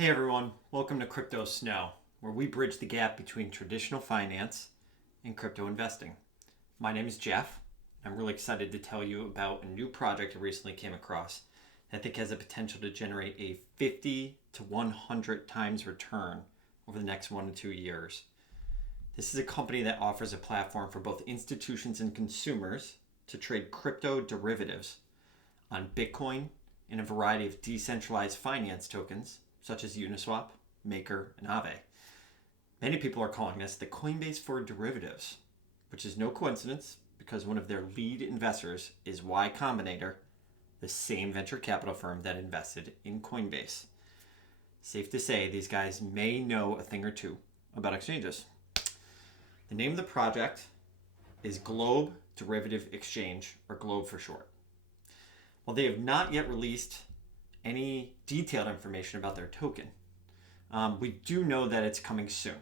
Hey everyone, welcome to Crypto Snow, where we bridge the gap between traditional finance and crypto investing. My name is Jeff. I'm really excited to tell you about a new project I recently came across that I think has the potential to generate a 50 to 100 times return over the next 1 to 2 years. This is a company that offers a platform for both institutions and consumers to trade crypto derivatives on Bitcoin and a variety of decentralized finance tokens such as Uniswap, Maker, and Aave. Many people are calling this the Coinbase for derivatives, which is no coincidence because one of their lead investors is Y-Combinator, the same venture capital firm that invested in Coinbase. Safe to say these guys may know a thing or two about exchanges. The name of the project is Globe Derivative Exchange, or Globe for short. While they have not yet released any detailed information about their token, we do know that it's coming soon.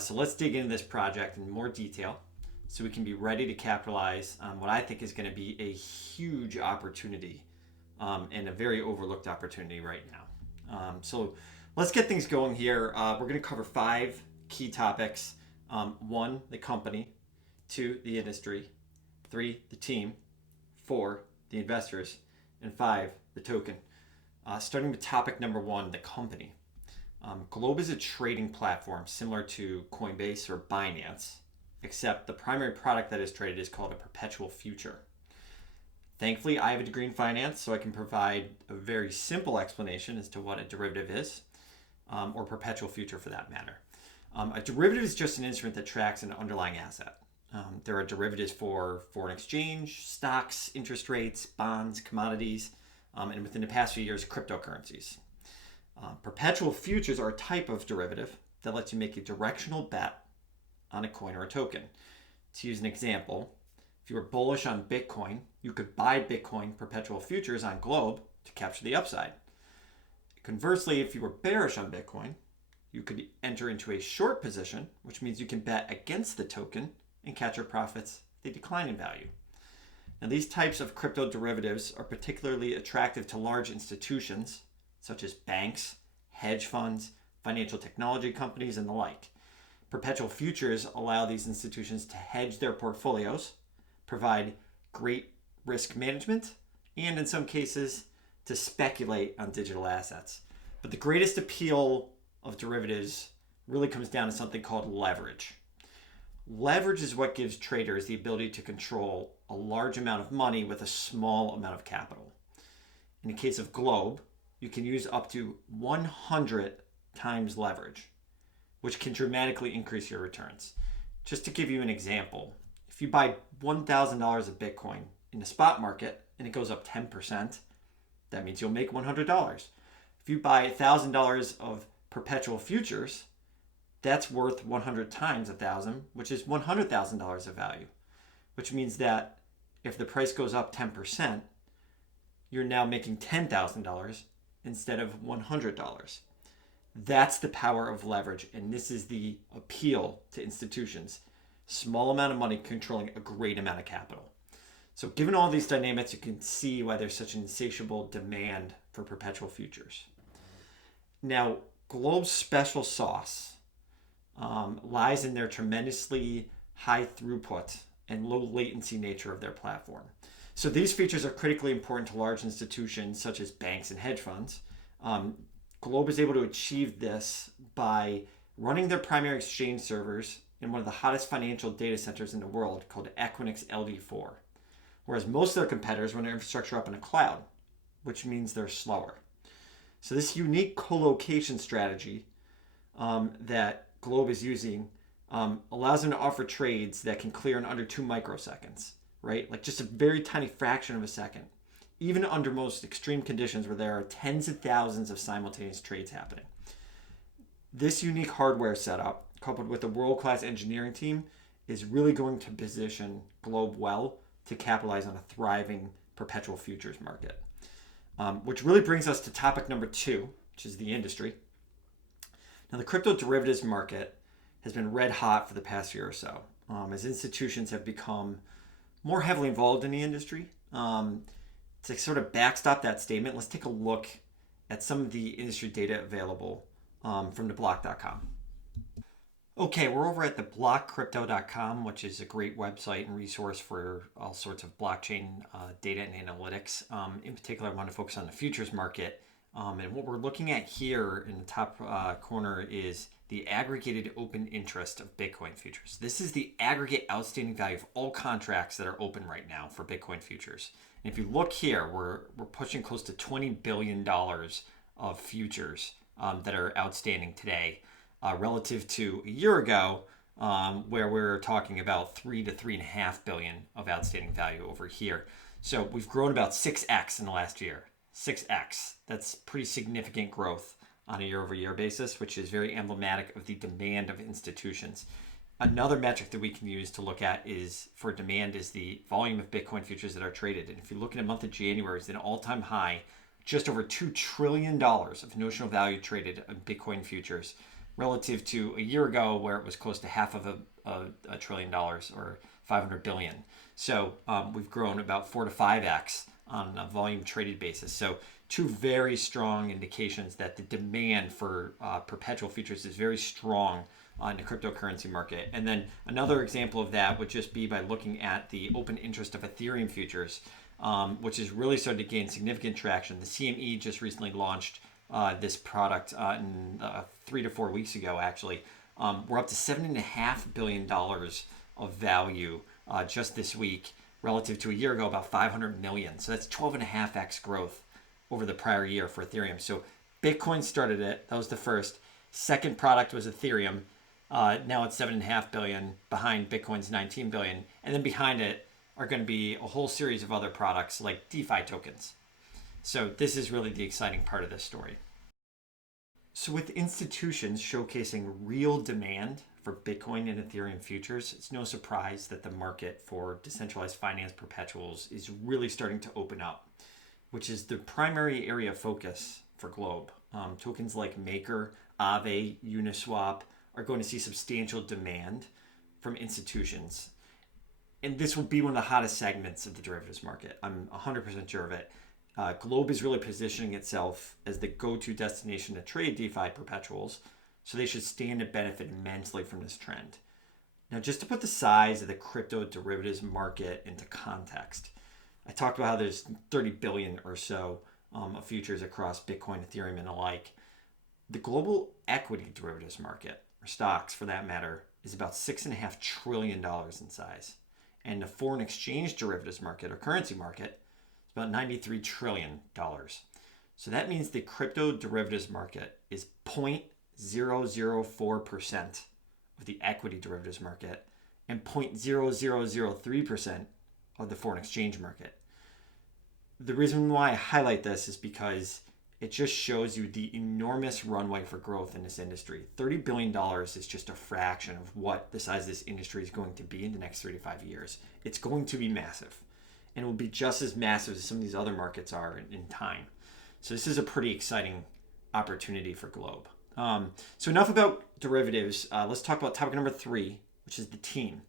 So let's dig into this project in more detail so we can be ready to capitalize on what I think is going to be a huge opportunity and a very overlooked opportunity right now. So let's get things going here. We're going to cover 5 key topics. 1, the company. 2, the industry. 3, the team. 4, the investors. And 5, the token. Starting with topic number 1, the company. Globe is a trading platform similar to Coinbase or Binance, except the primary product that is traded is called a perpetual future. Thankfully, I have a degree in finance, so I can provide a very simple explanation as to what a derivative is, or perpetual future for that matter. A derivative is just an instrument that tracks an underlying asset. There are derivatives for foreign exchange, stocks, interest rates, bonds, commodities, and within the past few years, cryptocurrencies. Perpetual futures are a type of derivative that lets you make a directional bet on a coin or a token. To use an example, if you were bullish on Bitcoin, you could buy Bitcoin perpetual futures on Globe to capture the upside. Conversely, if you were bearish on Bitcoin, you could enter into a short position, which means you can bet against the token and capture profits if they decline in value. Now, these types of crypto derivatives are particularly attractive to large institutions such as banks, hedge funds, financial technology companies, and the like. Perpetual futures allow these institutions to hedge their portfolios, provide great risk management, and in some cases, to speculate on digital assets. But the greatest appeal of derivatives really comes down to something called leverage. Leverage is what gives traders the ability to control a large amount of money with a small amount of capital. In the case of Globe, you can use up to 100 times leverage, which can dramatically increase your returns. Just to give you an example, if you buy $1,000 of Bitcoin in the spot market and it goes up 10%, that means you'll make $100. If you buy $1,000 of perpetual futures, that's worth 100 times 1,000, which is $100,000 of value, which means that if the price goes up 10%, you're now making $10,000 instead of $100. That's the power of leverage, and this is the appeal to institutions. Small amount of money controlling a great amount of capital. So given all these dynamics, you can see why there's such an insatiable demand for perpetual futures. Now, Globe's special sauce lies in their tremendously high throughput and low latency nature of their platform. So these features are critically important to large institutions such as banks and hedge funds. Globe is able to achieve this by running their primary exchange servers in one of the hottest financial data centers in the world called Equinix LD4, whereas most of their competitors run their infrastructure up in a cloud, which means they're slower. So this unique co-location strategy that Globe is using allows them to offer trades that can clear in under 2 microseconds, right? Like just a very tiny fraction of a second, even under most extreme conditions where there are tens of thousands of simultaneous trades happening. This unique hardware setup, coupled with a world-class engineering team, is really going to position Globe well to capitalize on a thriving perpetual futures market. Which really brings us to topic number 2, which is the industry. Now, the crypto derivatives market has been red hot for the past year or so, as institutions have become more heavily involved in the industry. To sort of backstop that statement, let's take a look at some of the industry data available from theblock.com. Okay, we're over at theblockcrypto.com, which is a great website and resource for all sorts of blockchain data and analytics. In particular, I want to focus on the futures market. And what we're looking at here in the top corner is the aggregated open interest of Bitcoin futures. This is the aggregate outstanding value of all contracts that are open right now for Bitcoin futures. And if you look here, we're pushing close to $20 billion of futures that are outstanding today. Relative to a year ago, where we were talking about 3 to 3.5 billion of outstanding value over here. So we've grown about 6x in the last year. 6x. That's pretty significant growth on a year-over-year basis, which is very emblematic of the demand of institutions. Another metric that we can use to look at is for demand is the volume of Bitcoin futures that are traded. And if you look at the month of January, it's an all-time high, just over $2 trillion of notional value traded on Bitcoin futures, relative to a year ago where it was close to half of a trillion dollars or 500 billion. So we've grown about 4 to 5x on a volume traded basis. So two very strong indications that the demand for perpetual futures is very strong on the cryptocurrency market. And then another example of that would just be by looking at the open interest of Ethereum futures, which is really starting to gain significant traction. The CME just recently launched this product 3 to 4 weeks ago, actually. We're up to $7.5 billion of value just this week, relative to a year ago, about 500 million. So that's 12.5x growth over the prior year for Ethereum. So Bitcoin started it. That was the first. Second product was Ethereum. Now it's 7.5 billion behind Bitcoin's 19 billion. And then behind it are going to be a whole series of other products like DeFi tokens. So this is really the exciting part of this story. So with institutions showcasing real demand for Bitcoin and Ethereum futures, it's no surprise that the market for decentralized finance perpetuals is really starting to open up, which is the primary area of focus for Globe. Tokens like Maker, Aave, Uniswap are going to see substantial demand from institutions. And this will be one of the hottest segments of the derivatives market. I'm 100% sure of it. Globe is really positioning itself as the go-to destination to trade DeFi perpetuals, so they should stand to benefit immensely from this trend. Now, just to put the size of the crypto derivatives market into context, I talked about how there's 30 billion or so of futures across Bitcoin, Ethereum, and the like. The global equity derivatives market, or stocks for that matter, is about $6.5 trillion in size. And the foreign exchange derivatives market, or currency market, about $93 trillion. So that means the crypto derivatives market is 0.004% of the equity derivatives market and 0.0003% of the foreign exchange market. The reason why I highlight this is because it just shows you the enormous runway for growth in this industry. $30 billion is just a fraction of what the size of this industry is going to be in the next 3 to 5 years. It's going to be massive. And it will be just as massive as some of these other markets are in time. So this is a pretty exciting opportunity for Globe. So enough about derivatives. Let's talk about topic number 3, which is the team.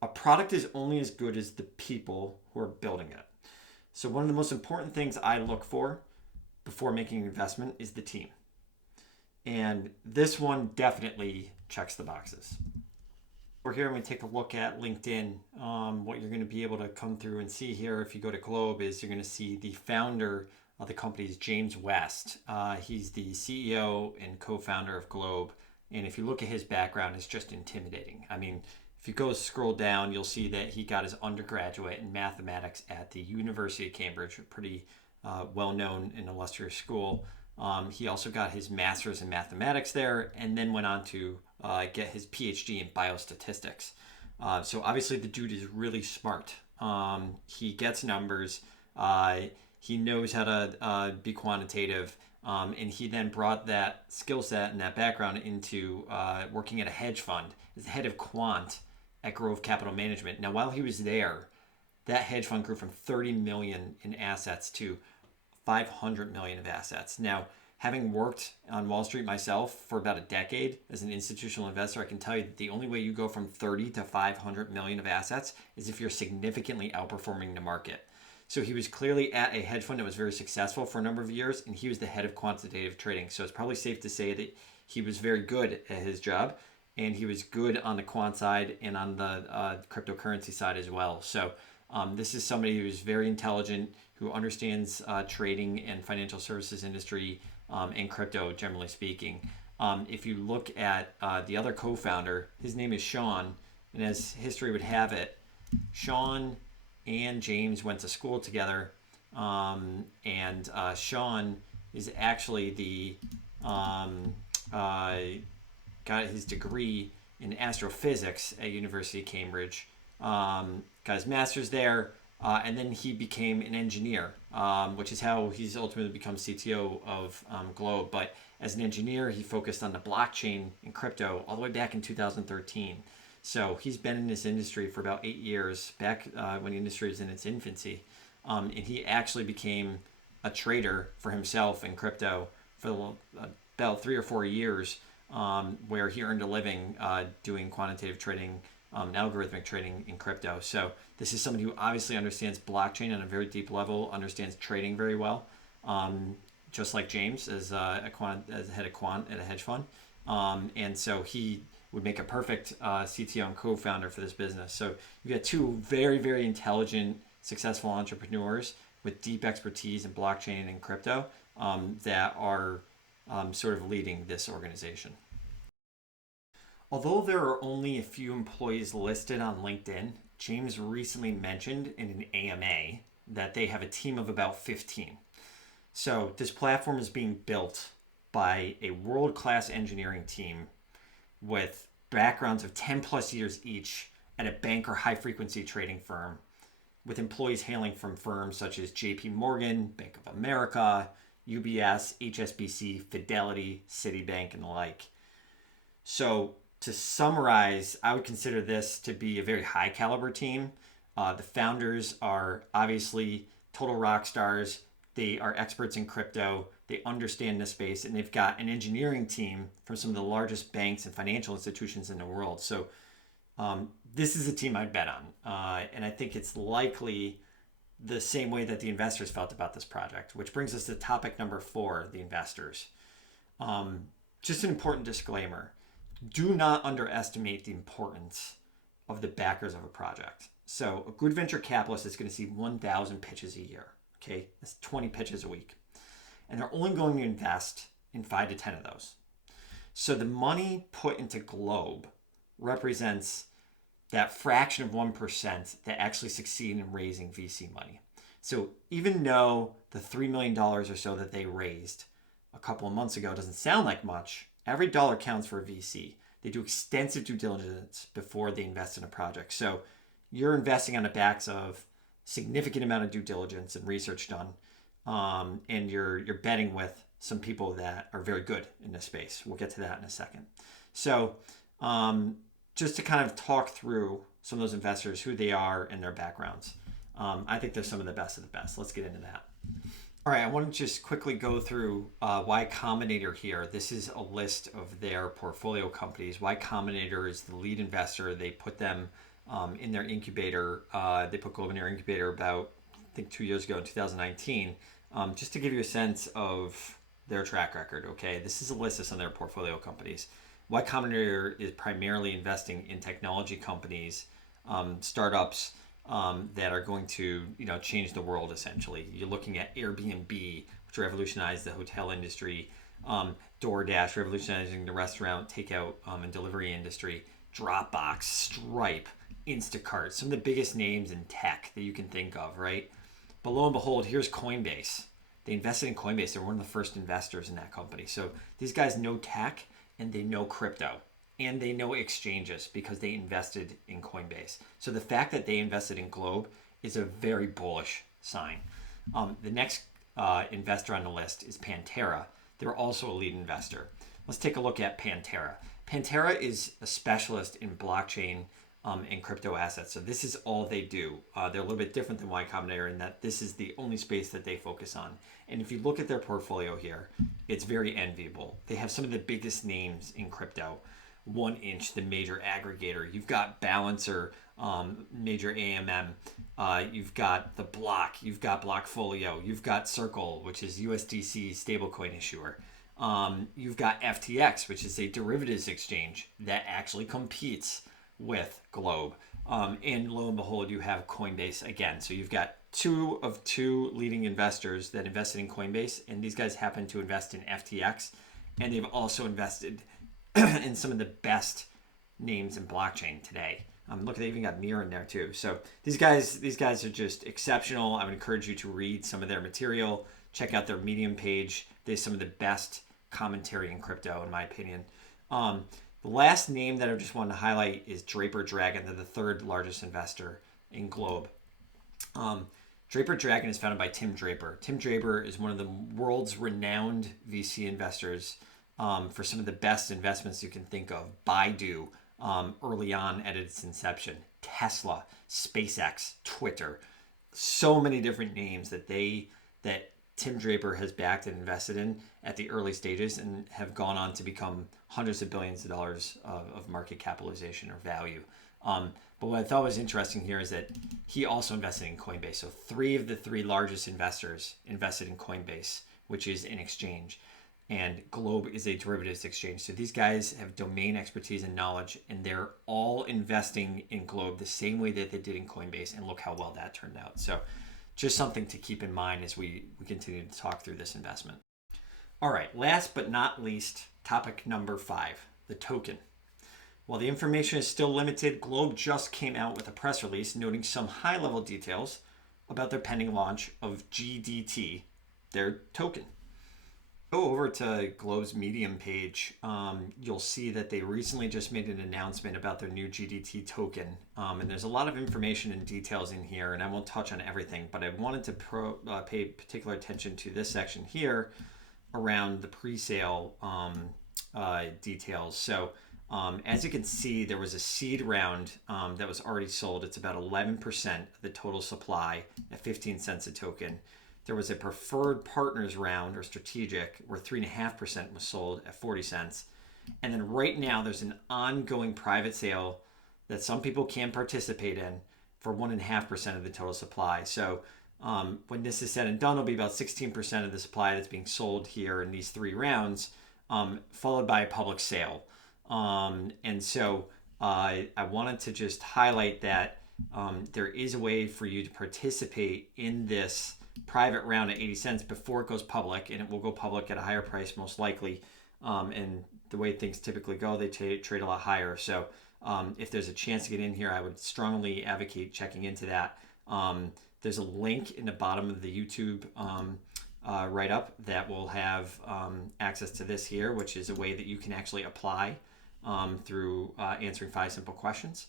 A product is only as good as the people who are building it. So one of the most important things I look for before making an investment is the team. And this one definitely checks the boxes. We're here and we take a look at LinkedIn. What you're going to be able to come through and see here if you go to Globe is you're going to see the founder of the company is James West. He's the CEO and co-founder of Globe. And if you look at his background, it's just intimidating. I mean, if you go scroll down, you'll see that he got his undergraduate in mathematics at the University of Cambridge, a pretty well-known and illustrious school. He also got his master's in mathematics there and then went on to get his PhD in biostatistics. So obviously the dude is really smart. He gets numbers. He knows how to be quantitative. And he then brought that skill set and that background into working at a hedge fund as the head of quant at Grove Capital Management. Now, while he was there, that hedge fund grew from 30 million in assets to 500 million of assets. Now, having worked on Wall Street myself for about a decade as an institutional investor, I can tell you that the only way you go from 30 to 500 million of assets is if you're significantly outperforming the market. So he was clearly at a hedge fund that was very successful for a number of years, and he was the head of quantitative trading. So it's probably safe to say that he was very good at his job, and he was good on the quant side and on the cryptocurrency side as well. So this is somebody who's very intelligent, who understands trading and financial services industry and crypto, generally speaking. If you look at the other co-founder, his name is Sean, and as history would have it, Sean and James went to school together, and Sean is actually the got his degree in astrophysics at University of Cambridge, got his master's there, and then he became an engineer, which is how he's ultimately become CTO of Globe. But as an engineer, he focused on the blockchain and crypto all the way back in 2013. So he's been in this industry for about 8 years, back when the industry was in its infancy. And he actually became a trader for himself in crypto for about 3 or 4 years, where he earned a living doing quantitative trading and algorithmic trading in crypto. So this is somebody who obviously understands blockchain on a very deep level, understands trading very well, just like James as head of quant at a hedge fund. And so he would make a perfect CTO and co-founder for this business. So you get two very, very intelligent, successful entrepreneurs with deep expertise in blockchain and crypto that are sort of leading this organization. Although there are only a few employees listed on LinkedIn, James recently mentioned in an AMA that they have a team of about 15. So this platform is being built by a world-class engineering team with backgrounds of 10 plus years each at a bank or high-frequency trading firm, with employees hailing from firms such as JP Morgan, Bank of America, UBS, HSBC, Fidelity, Citibank, and the like. So to summarize, I would consider this to be a very high caliber team. The founders are obviously total rock stars. They are experts in crypto. They understand this space, and they've got an engineering team from some of the largest banks and financial institutions in the world. So this is a team I'd bet on. And I think it's likely the same way that the investors felt about this project, which brings us to topic number 4, the investors. Just an important disclaimer. Do not underestimate the importance of the backers of a project. So a good venture capitalist is going to see 1,000 pitches a year. Okay, that's 20 pitches a week. And they're only going to invest in 5 to 10 of those. So the money put into Globe represents that fraction of 1% that actually succeed in raising VC money. So even though the $3 million or so that they raised a couple of months ago doesn't sound like much, every dollar counts for a VC. They do extensive due diligence before they invest in a project. So you're investing on the backs of significant amount of due diligence and research done, and you're betting with some people that are very good in this space. We'll get to that in a second. So just to kind of talk through some of those investors, who they are and their backgrounds. I think they're some of the best of the best. Let's get into that. All right, I want to just quickly go through Y-Combinator here. This is a list of their portfolio companies. Y-Combinator is the lead investor. They put them in their incubator. They put Globe in their incubator about, I think, 2 years ago in 2019. Just to give you a sense of their track record, okay? This is a list of some of their portfolio companies. Y-Combinator is primarily investing in technology companies, startups, that are going to, change the world essentially. You're looking at Airbnb, which revolutionized the hotel industry, DoorDash, revolutionizing the restaurant, takeout, and delivery industry, Dropbox, Stripe, Instacart, some of the biggest names in tech that you can think of, right? But lo and behold, here's Coinbase. They invested in Coinbase. They're one of the first investors in that company. So these guys know tech and they know crypto. And they know exchanges because they invested in Coinbase. So the fact that they invested in Globe is a very bullish sign. The next investor on the list is Pantera. They're also a lead investor. Let's take a look at Pantera. Pantera is a specialist in blockchain and crypto assets. So this is all they do. They're a little bit different than Y-Combinator in that this is the only space that they focus on. And if you look at their portfolio here, it's very enviable. They have some of the biggest names in crypto. 1inch, the major aggregator. You've got Balancer, major AMM. You've got the Block. You've got Blockfolio. You've got Circle, which is USDC stablecoin issuer. You've got FTX, which is a derivatives exchange that actually competes with Globe. And lo and behold, you have Coinbase again. So you've got two of two leading investors that invested in Coinbase, and these guys happen to invest in FTX, and they've also invested in some of the best names in blockchain today. Look, they even got Mir in there too. So these guys are just exceptional. I would encourage you to read some of their material. Check out their Medium page. They have some of the best commentary in crypto, in my opinion. The last name that I just wanted to highlight is Draper Dragon. They're the third largest investor in Globe. Draper Dragon is founded by Tim Draper. Tim Draper is one of the world's renowned VC investors for some of the best investments you can think of. Baidu, early on at its inception, Tesla, SpaceX, Twitter, so many different names that Tim Draper has backed and invested in at the early stages and have gone on to become hundreds of billions of dollars of market capitalization or value. But what I thought was interesting here is that he also invested in Coinbase. So 3 of the 3 largest investors invested in Coinbase, which is an exchange. And Globe is a derivatives exchange. So these guys have domain expertise and knowledge, and they're all investing in Globe the same way that they did in Coinbase. And look how well that turned out. So just something to keep in mind as we continue to talk through this investment. All right, last but not least, topic number 5, the token. While the information is still limited, Globe just came out with a press release noting some high-level details about their pending launch of GDT, their token. Go over to Globe's Medium page. You'll see that they recently just made an announcement about their new GDT token. And there's a lot of information and details in here, and I won't touch on everything, but I wanted to pay particular attention to this section here around the pre-sale details. So as you can see, there was a seed round that was already sold. It's about 11% of the total supply at 15 cents a token. There was a preferred partners round or strategic where 3.5% was sold at 40 cents. And then right now there's an ongoing private sale that some people can participate in for 1.5% of the total supply. So when this is said and done, it'll be about 16% of the supply that's being sold here in these 3 rounds, followed by a public sale. And so I wanted to just highlight that there is a way for you to participate in this private round at 80 cents before it goes public, and it will go public at a higher price most likely. And the way things typically go, they trade a lot higher. So if there's a chance to get in here, I would strongly advocate checking into that. There's a link in the bottom of the YouTube write-up that will have access to this here, which is a way that you can actually apply through answering 5 simple questions.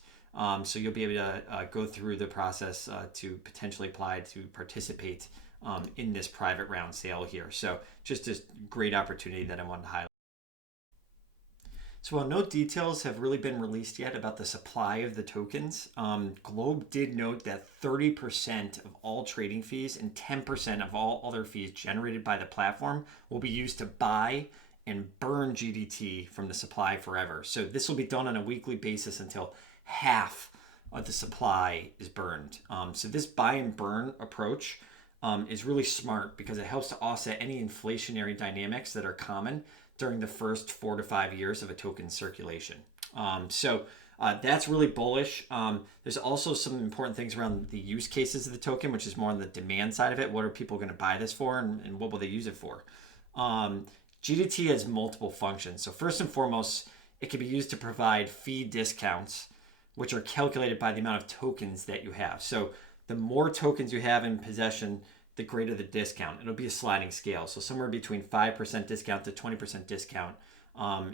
So you'll be able to go through the process to potentially apply to participate in this private round sale here. So just a great opportunity that I wanted to highlight. So while no details have really been released yet about the supply of the tokens, Globe did note that 30% of all trading fees and 10% of all other fees generated by the platform will be used to buy and burn GDT from the supply forever. So this will be done on a weekly basis until half of the supply is burned. So this buy and burn approach is really smart because it helps to offset any inflationary dynamics that are common during the first 4 to 5 years of a token circulation. So that's really bullish. There's also some important things around the use cases of the token, which is more on the demand side of it. What are people going to buy this for, and what will they use it for? GDT has multiple functions. So first and foremost, it can be used to provide fee discounts, which are calculated by the amount of tokens that you have. So the more tokens you have in possession, the greater the discount. It'll be a sliding scale. So somewhere between 5% discount to 20% discount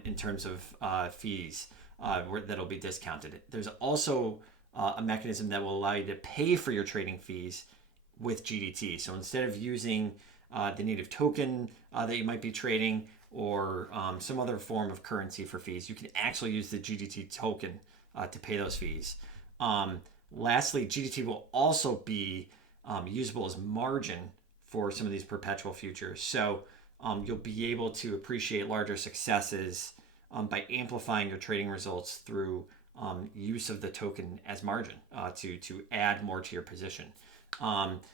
in terms of fees that'll be discounted. There's also a mechanism that will allow you to pay for your trading fees with GDT. So instead of using the native token that you might be trading or some other form of currency for fees, you can actually use the GDT token to pay those fees. Lastly, GDT will also be usable as margin for some of these perpetual futures. So you'll be able to appreciate larger successes by amplifying your trading results through use of the token as margin to add more to your position.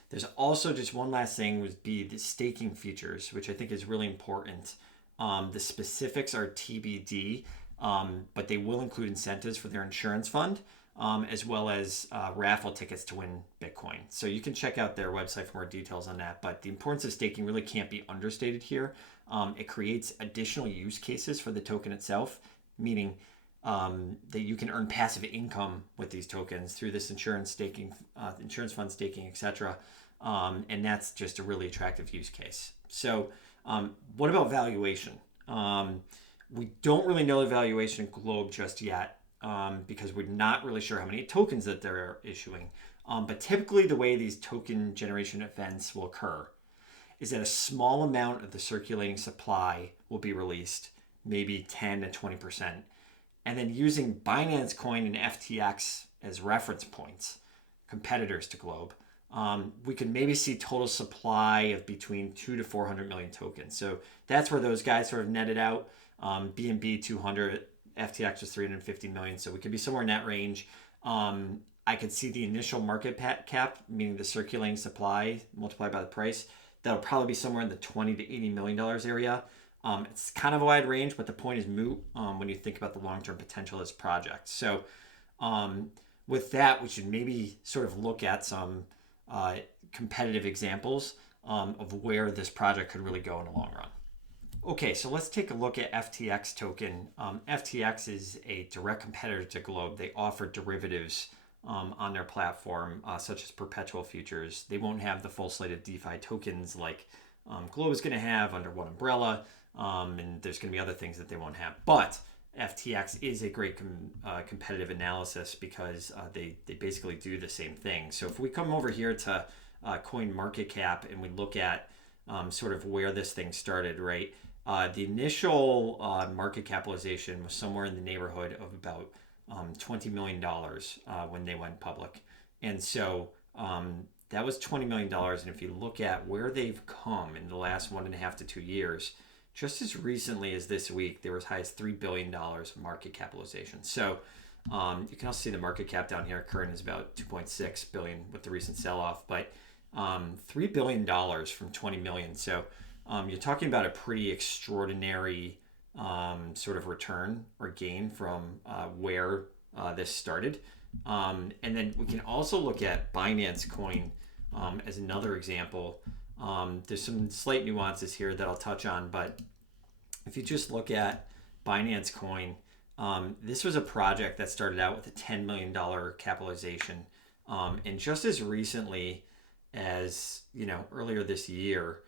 There's also just one last thing would be the staking features, which I think is really important. The specifics are TBD, but they will include incentives for their insurance fund, as well as raffle tickets to win Bitcoin. So you can check out their website for more details on that. But the importance of staking really can't be understated here. It creates additional use cases for the token itself, meaning that you can earn passive income with these tokens through this insurance staking, insurance fund staking, etc. And that's just a really attractive use case. So what about valuation? We don't really know the valuation of Globe just yet because we're not really sure how many tokens that they're issuing. But typically the way these token generation events will occur is that a small amount of the circulating supply will be released, maybe 10 to 20%. And then using Binance Coin and FTX as reference points, competitors to Globe, we could maybe see total supply of between 2 to 400 million tokens. So that's where those guys sort of netted out. BNB 200, FTX was 350 million. So we could be somewhere in that range. I could see the initial market cap, meaning the circulating supply multiplied by the price. That'll probably be somewhere in the $20 to $80 million area. It's kind of a wide range, but the point is moot when you think about the long-term potential of this project. So with that, we should maybe sort of look at some competitive examples of where this project could really go in the long run. Okay, so let's take a look at FTX token. FTX is a direct competitor to Globe. They offer derivatives on their platform, such as perpetual futures. They won't have the full slate of DeFi tokens like Globe is going to have under one umbrella, and there's going to be other things that they won't have. But FTX is a great competitive analysis because they basically do the same thing. So if we come over here to Coin Market Cap and we look at sort of where this thing started, right? The initial market capitalization was somewhere in the neighborhood of about $20 million when they went public. And so that was $20 million. And if you look at where they've come in the last 1.5 to 2 years, just as recently as this week, they were as high as $3 billion of market capitalization. So you can also see the market cap down here. Current is about 2.6 billion with the recent sell-off, but $3 billion from 20 million. So you're talking about a pretty extraordinary sort of return or gain from where this started. And then we can also look at Binance Coin as another example. There's some slight nuances here that I'll touch on, but if you just look at Binance Coin, this was a project that started out with a $10 million capitalization. And just as recently as, earlier this year,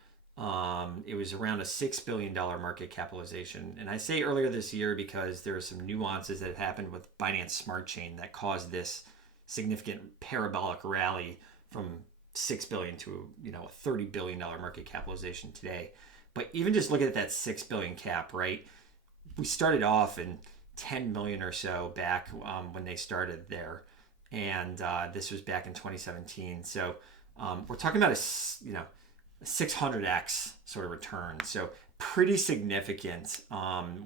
it was around a $6 billion market capitalization. And I say earlier this year because there are some nuances that happened with Binance Smart Chain that caused this significant parabolic rally from 6 billion to a $30 billion market capitalization today. But even just looking at that 6 billion cap, right? We started off in 10 million or so back when they started there, and this was back in 2017. So we're talking about a 600x sort of return. So pretty significant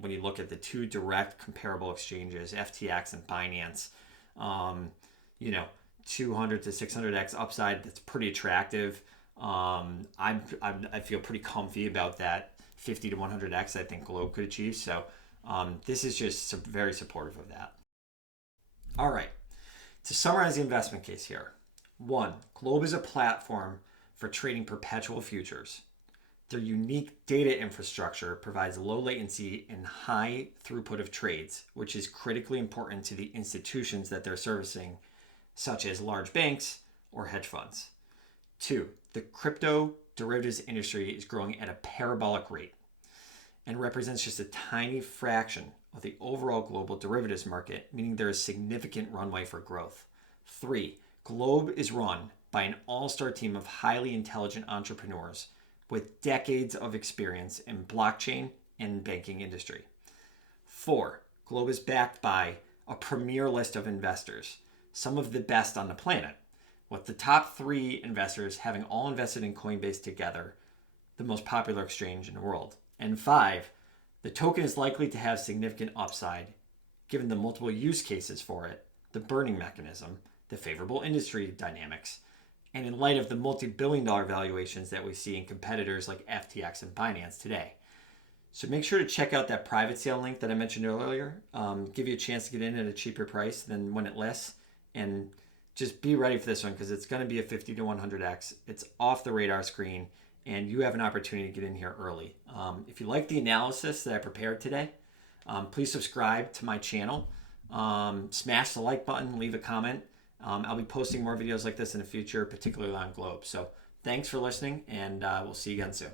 when you look at the two direct comparable exchanges, FTX and Binance. 200 to 600x upside. That's pretty attractive. I feel pretty comfy about that 50 to 100x I think Globe could achieve. So this is just very supportive of that. All right. To summarize the investment case here. 1, Globe is a platform for trading perpetual futures. Their unique data infrastructure provides low latency and high throughput of trades, which is critically important to the institutions that they're servicing, such as large banks or hedge funds. 2, the crypto derivatives industry is growing at a parabolic rate and represents just a tiny fraction of the overall global derivatives market, meaning there is significant runway for growth. 3, Globe is run by an all-star team of highly intelligent entrepreneurs with decades of experience in blockchain and banking industry. 4, Globe is backed by a premier list of investors, some of the best on the planet, with the top 3 investors having all invested in Coinbase together, the most popular exchange in the world. And 5, The token is likely to have significant upside given the multiple use cases for it, the burning mechanism, the favorable industry dynamics, and in light of the multi-billion-dollar valuations that we see in competitors like FTX and Binance today. So make sure to check out that private sale link that I mentioned earlier. Give you a chance to get in at a cheaper price than when it lists. And just be ready for this one because it's going to be a 50 to 100x. It's off the radar screen, and you have an opportunity to get in here early. If you like the analysis that I prepared today, please subscribe to my channel. Smash the like button, leave a comment. I'll be posting more videos like this in the future, particularly on Globe. So thanks for listening, and we'll see you again soon.